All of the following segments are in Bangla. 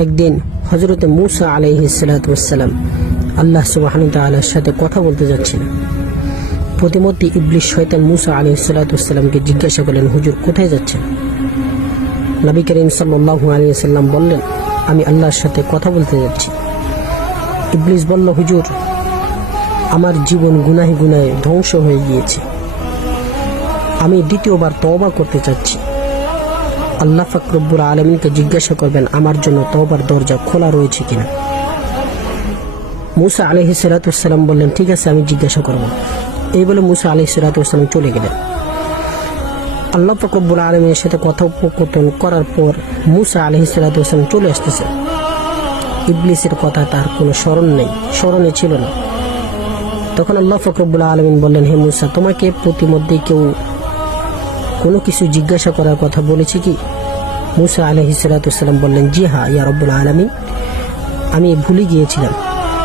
একদিন হজরত মুসা আলহি সালাতাম আল্লাহ তাল্লাহর সাথে কথা বলতে যাচ্ছিলেন। প্রতিমধ্যে ইবলিশ শয়তান মুসা আলহি সালাতামকে জিজ্ঞাসা করলেন, হুজুর, কোথায় যাচ্ছেন? নবী করিম সাল্লাহ আলিয়া সাল্লাম বললেন, আমি আল্লাহর সাথে কথা বলতে যাচ্ছি। ইবলিস বলল, হুজুর, আমার জীবন গুনাহে গুনাহে ধ্বংস হয়ে গিয়েছে। আমি দ্বিতীয়বার তওবা করতে চাচ্ছি। আল্লাহ ফাকরব্বুর আলমিনকে জিজ্ঞাসা করবেন, আমার জন্য তওবার দরজা খোলা রয়েছে কিনা? মুসা আলহি সালাতাম বললেন, ঠিক আছে, আমি জিজ্ঞাসা করব। এই বলে মুসা আলহি সালাতাম চলে গেলেন। আল্লাহ ফকরবুল আলমের সাথে কথোপকথন করার পর মুসা আলহি সালাতাম চলে আসতেছে। ইবলিসের কথা তার কোনো স্মরণ নেই, স্মরণে ছিল না। তখন আল্লাহ ফকরবুল আলমিন বললেন, হে মুসা, তোমাকে প্রতিমধ্যে কেউ কোনো কিছু জিজ্ঞাসা করার কথা বলেছে কি? মুসা আলহি সালাতাম বললেন, জি হ্যাঁ ইয়া রব্বুল আলমিন, আমি ভুলে গিয়েছিলাম।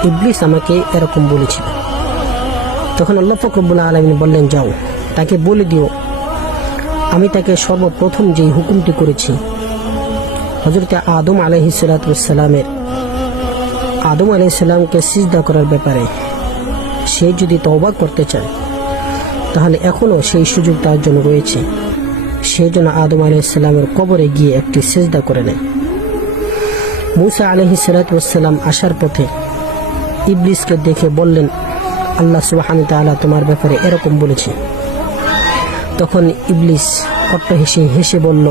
ইবলিস আমাকে এরকম বলেছিল। তখন আল্লাহ ফকরবুল আলমিন বললেন, যাও, তাকে বলে দিও। আমি তাকে সর্বপ্রথম যেই হুকুমটি করেছি হজরত আদম আলহি সালাতামের আদম আলাইসাল্লামকে সিজদা করার ব্যাপারে সে যদি তওবা করতে চায়, তাহলে এখনও সেই সুযোগ তার জন্য রয়েছে। সেই জন্য আদম আলাইসাল্লামের কবরে গিয়ে একটি সেজদা করে নেয়। মুসা আলহি সালাতাম আসার পথে ইবলিসকে দেখে বললেন, আল্লাহ সুবাহান তালা তোমার ব্যাপারে এরকম বলেছে। তখন ইবলিস অট্ট হেসে হেসে বলল,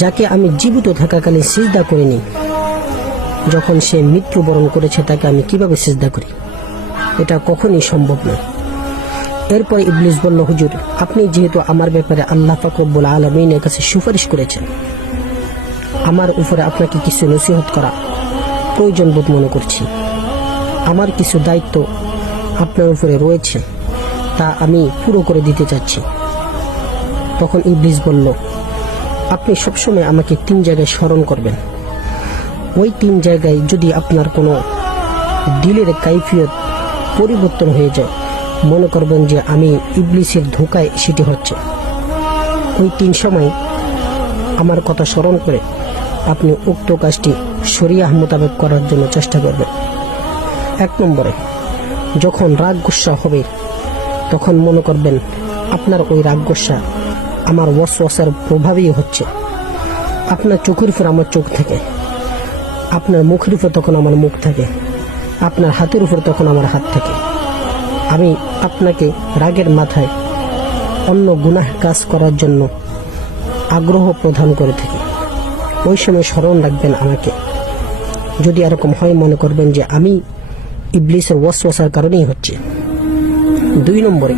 যাকে আমি জীবিত থাকাকালীন সিজদা করিনি, যখন সে মৃত্যুবরণ করেছে তাকে আমি কীভাবে সিজদা করি? এটা কখনই সম্ভব নয়। এরপর ইবলিস বলল, হুজুর, আপনি যেহেতু আমার ব্যাপারে আল্লাহ ফাকরবুল আলমিনের কাছে সুপারিশ করেছেন, আমার উপরে আপনাকে কিছু নসিহত করা প্রয়োজন বোধ মনে করছি। আমার কিছু দায়িত্ব আপনার উপরে রয়েছে, তা আমি পুরো করে দিতে চাচ্ছি। তখন ইবলিস বলল, আপনি সবসময় আমাকে তিন জায়গায় স্মরণ করবেন। ওই তিন জায়গায় যদি আপনার কোনো দিলের কাইফিয়ত পরিবর্তন হয়ে যায় মনে করবেন যে আমি ইবলিসের ধোকায় সেটি হচ্ছে। ওই তিন সময় আমার কথা স্মরণ করে আপনি উক্ত কাজটি শরিয়াহ মোতাবেক করার জন্য চেষ্টা করবেন। এক নম্বরে, যখন রাগ গুসা হবে, তখন মনে করবেন আপনার ওই রাগ গুসা আমার ওয়াসওয়াসার প্রভাবেই হচ্ছে। আপনার চোখের উপর আমার চোখ থাকে। আপনার মুখের উপর তখন আমার মুখ থাকে। আপনার হাতের উপর তখন আমার হাত থাকে। আমি আপনাকে রাগের মাথায় অন্য গুনাহ কাজ করার জন্য আগ্রহ প্রদান করে থাকি। ওই সময় স্মরণ রাখবেন আমাকে। যদি এরকম হয়, মনে করবেন যে আমি ইবলিসের ওয়াসওয়াসার কারণেই হচ্ছে। দুই নম্বরে,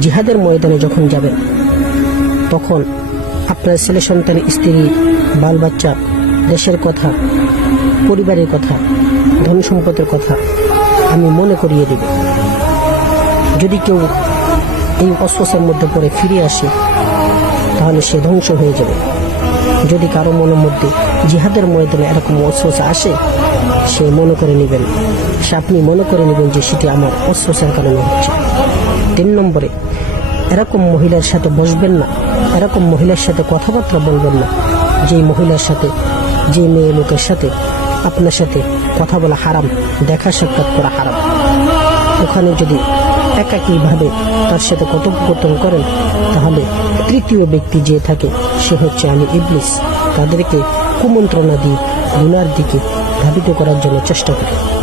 জিহাদের ময়দানে যখন যাবেন, তখন আপনার ছেলে সন্তান, স্ত্রী বাল বাচ্চা দেশের কথা, পরিবারের কথা ধন সম্পদের কথা আমি মনে করিয়ে দেব। যদি কেউ এই অস্পস্যার মধ্যে পড়ে ফিরে আসে, তাহলে সে ধ্বংস হয়ে যাবে। যদি কারও মনের মধ্যে জিহাদের ময়দানে এরকম অস্পস্যা আসে, সে মনে করে নেবেন, সে আপনি মনে করে নেবেন যে সেটি আমার অস্পস্যার কারণে হচ্ছে। তিন নম্বরে, এরকম মহিলার সাথে বসবেন না, এরকম মহিলার সাথে কথাবার্তা বলবেন না, যেই মহিলার সাথে যে মেয়ে লোকের সাথে, আপনার সাথে কথা বলা হারাম, দেখা সাক্ষাৎ করা হারাম। ওখানে যদি একাকীভাবে তার সাথে কথোপকথন করেন, তাহলে তৃতীয় ব্যক্তি যে থাকে সে হচ্ছে আমি ইবলিস। তাদেরকে কুমন্ত্রণা দিয়ে গুনার দিকে ধাবিত করার জন্য চেষ্টা করি।